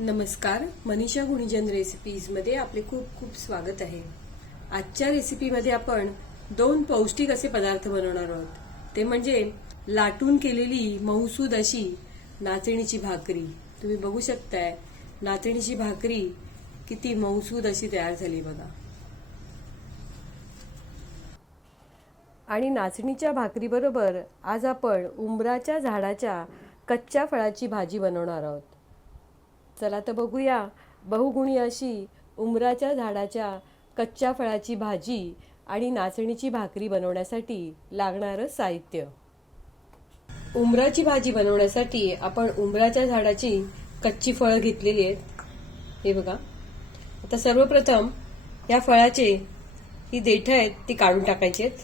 नमस्कार मनीषा गुणिजन रेसिपीजमध्ये आपले खूप खूप स्वागत आहे. आजच्या रेसिपीमध्ये आपण दोन पौष्टिक असे पदार्थ बनवणार आहोत. ते म्हणजे लाटून केलेली मऊसूद अशी नाचणीची भाकरी. तुम्ही बघू शकताय नाचणीची भाकरी किती मऊसूद अशी तयार झाली बघा. आणि नाचणीच्या भाकरीबरोबर आज आपण उंबराच्या झाडाच्या कच्च्या फळाची भाजी बनवणार आहोत. चला तर बघूया. बहुगुणी अशी उंबराच्या झाडाच्या कच्च्या फळाची भाजी आणि नाचणीची भाकरी बनवण्यासाठी लागणारं साहित्य. उंबराची भाजी बनवण्यासाठी आपण उंबराच्या झाडाची कच्ची फळं घेतलेली आहेत. हे बघा. आता सर्वप्रथम या फळाचे ही देठ आहेत ती काढून टाकायची आहेत.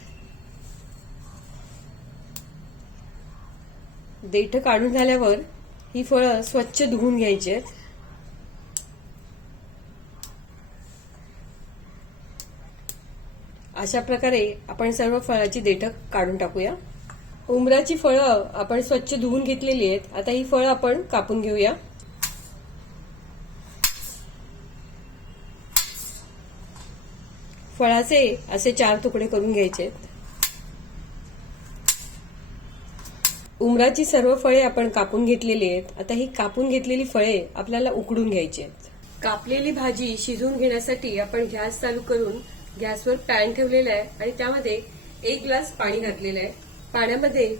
देठ काढून झाल्यावर ही फळं स्वच्छ धुवून घ्यायची आहेत. अशा प्रकारे आपण सर्व फळाची देठ काढून टाकूया. उमराची फळं आपण स्वच्छ धुवून घेतलेली आहेत. आता ही फळं आपण कापून घेऊया. फळाचे असे चार तुकडे करून घ्यायचे उमराची सर्व फळे आपण कापून घेतलेली आहेत. आता ही कापून घेतलेली फळे आपल्याला उकडून घ्यायची आहेत. कापलेली भाजी शिजवून घेण्यासाठी आपण गॅस चालू करून गॅसवर पॅन ठेवलेला आहे आणि त्यामध्ये एक ग्लास पाणी घातलेलं आहे. पाण्यामध्ये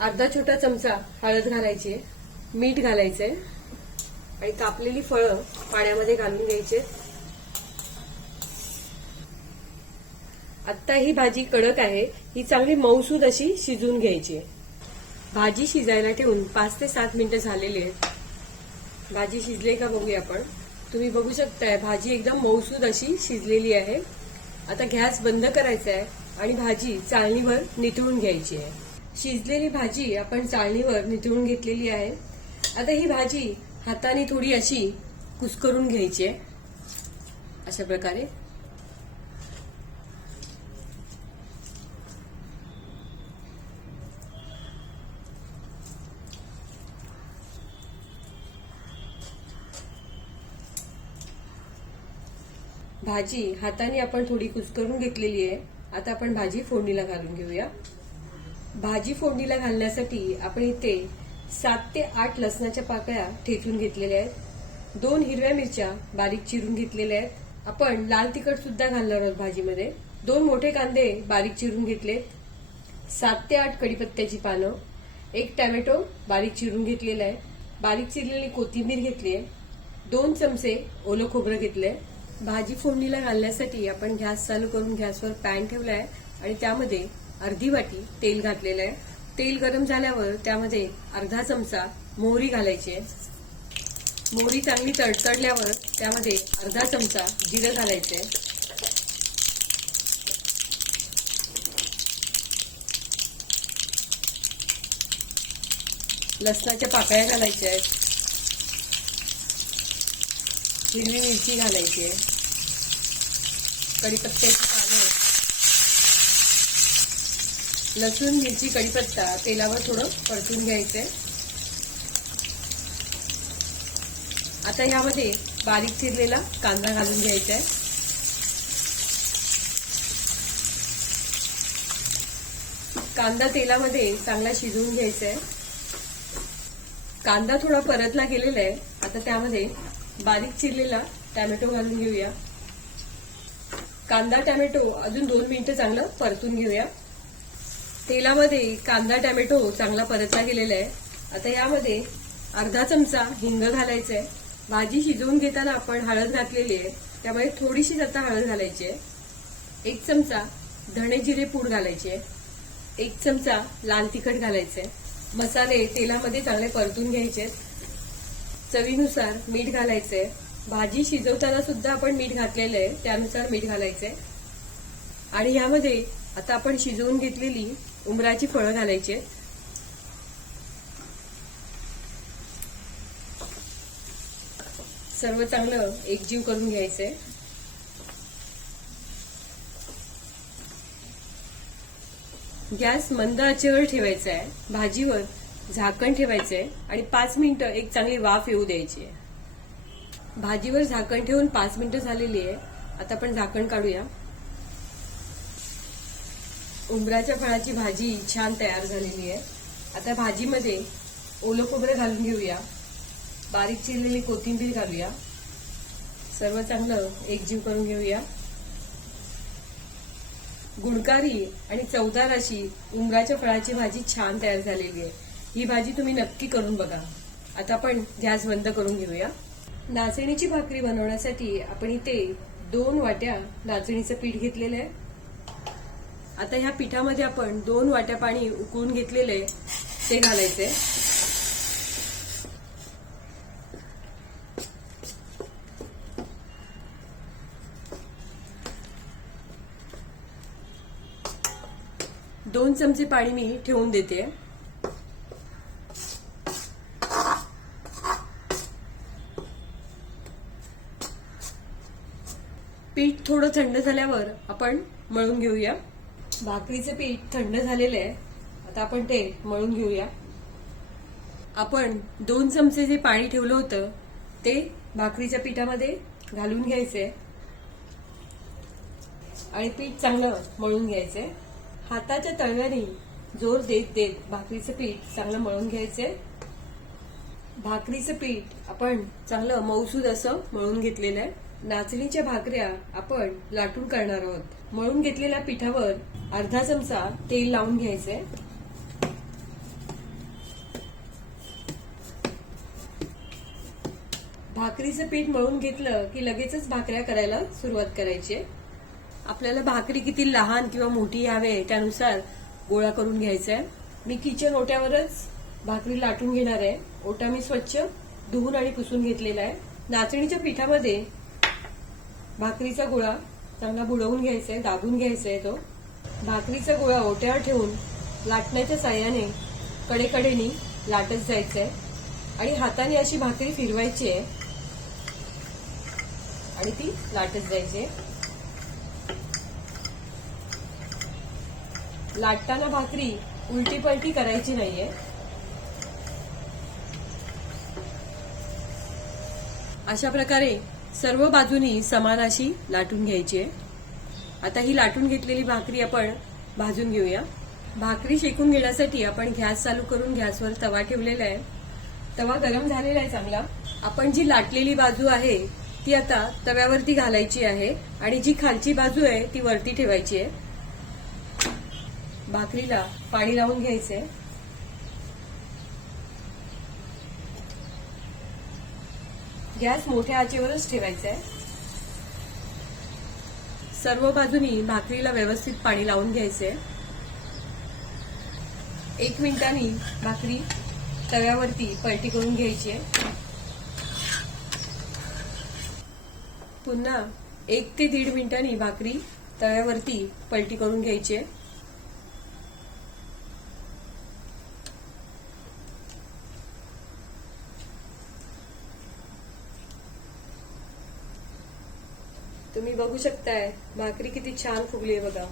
अर्धा छोटा चमचा हळद घालायची मीठ घालायचंय आणि कापलेली फळं पाण्यामध्ये घालून घ्यायचे आता आत्ता ही भाजी कडक आहे ही चांगली मऊसूद अशी शिजून घ्यायची भाजी शिजायला ठेवून पाच ते सात मिनिटं झालेली आहेत. भाजी शिजले का बघूया आपण. तुम्ही बघू शकताय भाजी एकदम मऊसूद अशी शिजलेली आहे. आता गॅस बंद करायचा आहे आणि भाजी चाळणीवर निथळून घ्यायची आहे. शिजलेली भाजी आपण चाळणीवर निथळून घेतलेली आहे. आता ही भाजी हाताने थोडी अशी कुस्करून घ्यायची आहे. अशा प्रकारे भाजी हाताने आपण थोडी कुस्करून घेतलेली आहे. आता आपण भाजी फोडणीला घालून घेऊया. भाजी फोडणीला घालण्यासाठी आपण इथे सात ते आठ लसणाच्या पाकळ्या ठेचून घेतलेल्या आहेत. दोन हिरव्या मिरच्या बारीक चिरून घेतलेल्या आहेत. आपण लाल तिखट सुद्धा घालणार आहोत भाजीमध्ये. दोन मोठे कांदे बारीक चिरून घेतलेत. सात ते आठ कडीपत्त्याची पानं. एक टॅमॅटो बारीक चिरून घेतलेला आहे. बारीक चिरलेली कोथिंबीर घेतली आहे. दोन चमचे ओलं खोबरं घेतलंय. भाजी फोडणीला घालण्यासाठी आपण गॅस चालू करून गॅसवर पॅन ठेवलाय आणि त्यामध्ये अर्धी वाटी तेल घातलेलं आहे. तेल गरम झाल्यावर त्यामध्ये अर्धा चमचा मोहरी घालायची आहे. मोहरी चांगली तडतडल्यावर त्यामध्ये अर्धा चमचा जिरं घालायचं आहे. लसणाच्या पाकळ्या घालायच्या आहेत. हिरवी मिरची घालायची आहे. कढीपत्त्याची पानं. लसूण मिरची कढीपत्ता तेलावर थोडं परतून घ्यायचंय. आता यामध्ये बारीक चिरलेला कांदा घालून घ्यायचा आहे कांदा तेलामध्ये चांगला शिजवून घ्यायचा आहे कांदा थोडा परतला गेलेला आहे. आता त्यामध्ये बारीक चिरलेला टॅमॅटो घालून घेऊया. कांदा टॅमॅटो अजून दोन मिनिटं चांगलं परतून घेऊया. तेलामध्ये कांदा टॅमॅटो चांगला परतला गेलेला आहे. आता यामध्ये अर्धा चमचा हिंग घालायचा आहे. भाजी शिजवून घेताना आपण हळद घातलेली आहे. त्यामुळे थोडीशीच आता हळद घालायची आहे. एक चमचा धणे जिरे पूड घालायची आहे. एक चमचा लाल तिखट घालायचं आहे. मसाले तेलामध्ये चांगले परतून घ्यायचे चवीनुसार मीठ घालायचंय भाजी शिजवताना सुद्धा आपण मीठ घातलेलं आहे त्यानुसार मीठ घालायचंय आणि यामध्ये आता आपण शिजवून घेतलेली उमराची फळं घालायची आहेत. सर्व चांगलं एकजीव करून घ्यायचंय गॅस मंद आचेवर ठेवायचा आहे. भाजीवर झाकण ठेवायचंय आणि पाच मिनिटं एक चांगली वाफ येऊ द्यायची आहे. भाजीवर झाकण ठेवून पाच मिनिटं झालेली आहे. आता आपण झाकण काढूया. उंबराच्या फळाची भाजी छान तयार झालेली आहे. आता भाजीमध्ये ओलं खोबरं घालून घेऊया. बारीक चिरलेली कोथिंबीर घालूया. सर्व चांगलं एकजीव करून घेऊया. गुणकारी आणि चवदार अशी उंबराच्या फळाची भाजी छान तयार झालेली आहे. ही भाजी तुम्ही नक्की करून बघा. आता आपण गॅस बंद करून घेऊया. नाचणीची भाकरी बनवण्यासाठी आपण इथे दोन वाट्या नाचणीचं पीठ घेतलेलं आहे. आता ह्या पिठामध्ये आपण दोन वाट्या पाणी उकळून घेतलेलं आहे. ते घालायचे दोन चमचे पाणी मी ठेवून देते पीठ थोडं थंड झाल्यावर आपण मळून घेऊया. भाकरीचं पीठ थंड झालेलं आहे. आता आपण ते मळून घेऊया. आपण दोन चमचे जे पाणी ठेवलं होतं ते भाकरीच्या पिठामध्ये घालून घ्यायचंय. आणि पीठ चांगलं मळून घ्यायचंय. हाताच्या तळव्याने जोर देत देत भाकरीचं पीठ चांगलं मळून घ्यायचंय. भाकरीचं पीठ आपण चांगलं मऊसूद असं मळून घेतलेलं आहे. नाचणीच्या भाकऱ्या आपण लाटून करणार आहोत. मळून घेतलेल्या पिठावर अर्धा चमचा तेल लावून घ्यायचंय. भाकरीचं पीठ मळून घेतलं की लगेचच भाकऱ्या करायला सुरुवात करायची आपल्याला भाकरी किती लहान किंवा मोठी हवे त्यानुसार गोळा करून घ्यायचा आहे मी किचन ओट्यावरच भाकरी लाटून घेणार आहे. ओटा मी स्वच्छ धुवून आणि पुसून घेतलेला आहे. नाचणीच्या पिठामध्ये भाकरीचा गुळा चांगला बुडवून घ्यायचा आहे दाबून घ्यायचा आहे तो. भाकरीचा गुळा ओट्यावर ठेवून लाटण्याच्या साह्याने कडेकडेनी लाटत जायचंय. आणि हाताने अशी भाकरी फिरवायची आहे. आणि ती लाटत जायची आहे लाटताना भाकरी उलटी पलटी करायची नाहीये. अशा प्रकारे सर्व बाजूनी समान अशी लाटून घ्यायची आहे. आता ही लाटून घेतलेली भाकरी आपण भाजून घेऊया. भाकरी शेकून घेण्यासाठी आपण गॅस चालू करून गॅसवर तवा ठेवलेला आहे. तवा गरम झालेला आहे चांगला. आपण जी लाटलेली बाजू आहे ती आता तव्यावरती घालायची आहे आणि जी खालची बाजू आहे ती वरती ठेवायची आहे. भाकरीला पाणी लावून घ्यायचंय. गॅस मोठ्या आचेवरच ठेवायचा आहे. सर्व बाजूनी भाकरीला व्यवस्थित पाणी लावून घ्यायचंय एक मिनिटांनी भाकरी तव्यावरती पलटी करून घ्यायची आहे. पुन्हा एक ते दीड मिनिटांनी भाकरी तव्यावरती पलटी करून घ्यायची तुम्ही बघू शकताय भाकरी किती छान फुगली आहे बघा.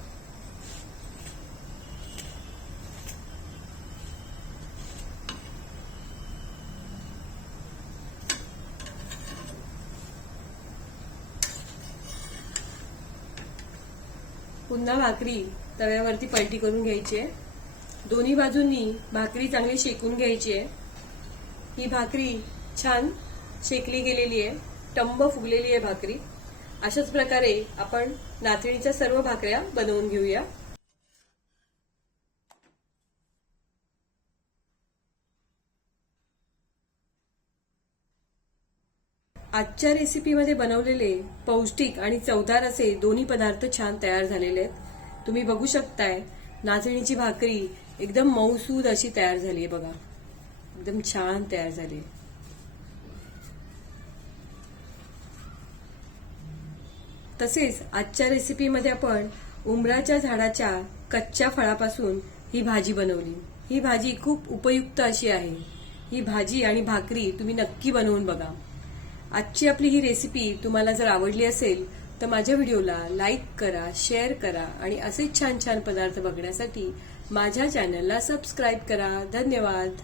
पुन्हा भाकरी तव्यावरती पलटी करून घ्यायची आहे. दोन्ही बाजूंनी भाकरी चांगली शेकून घ्यायची आहे. ही भाकरी छान शेकली गेलेली आहे. टंब फुगलेली आहे भाकरी. अशाच प्रकारे आपण नाचणीच्या सर्व भाकऱ्या बनवून घेऊया. आजच्या रेसिपीमध्ये बनवलेले पौष्टिक आणि चवदार असे दोन्ही पदार्थ छान तयार झालेले आहेत. तुम्ही बघू शकताय नाचणीची भाकरी एकदम मऊसूद अशी तयार झाली आहे बघा. एकदम छान तयार झाली आहे तसेच आजच्या रेसिपीमध्ये आपण उंबराच्या झाडाच्या कच्च्या फळापासून ही भाजी बनवली. ही भाजी खूप उपयुक्त अशी आहे. ही भाजी आणि भाकरी तुम्ही नक्की बनवून बघा. आजची आपली ही रेसिपी तुम्हाला जर आवडली असेल तर माझ्या व्हिडिओला लाईक करा शेअर करा आणि असेच छान छान पदार्थ बघण्यासाठी माझ्या चॅनलला सबस्क्राईब करा. धन्यवाद.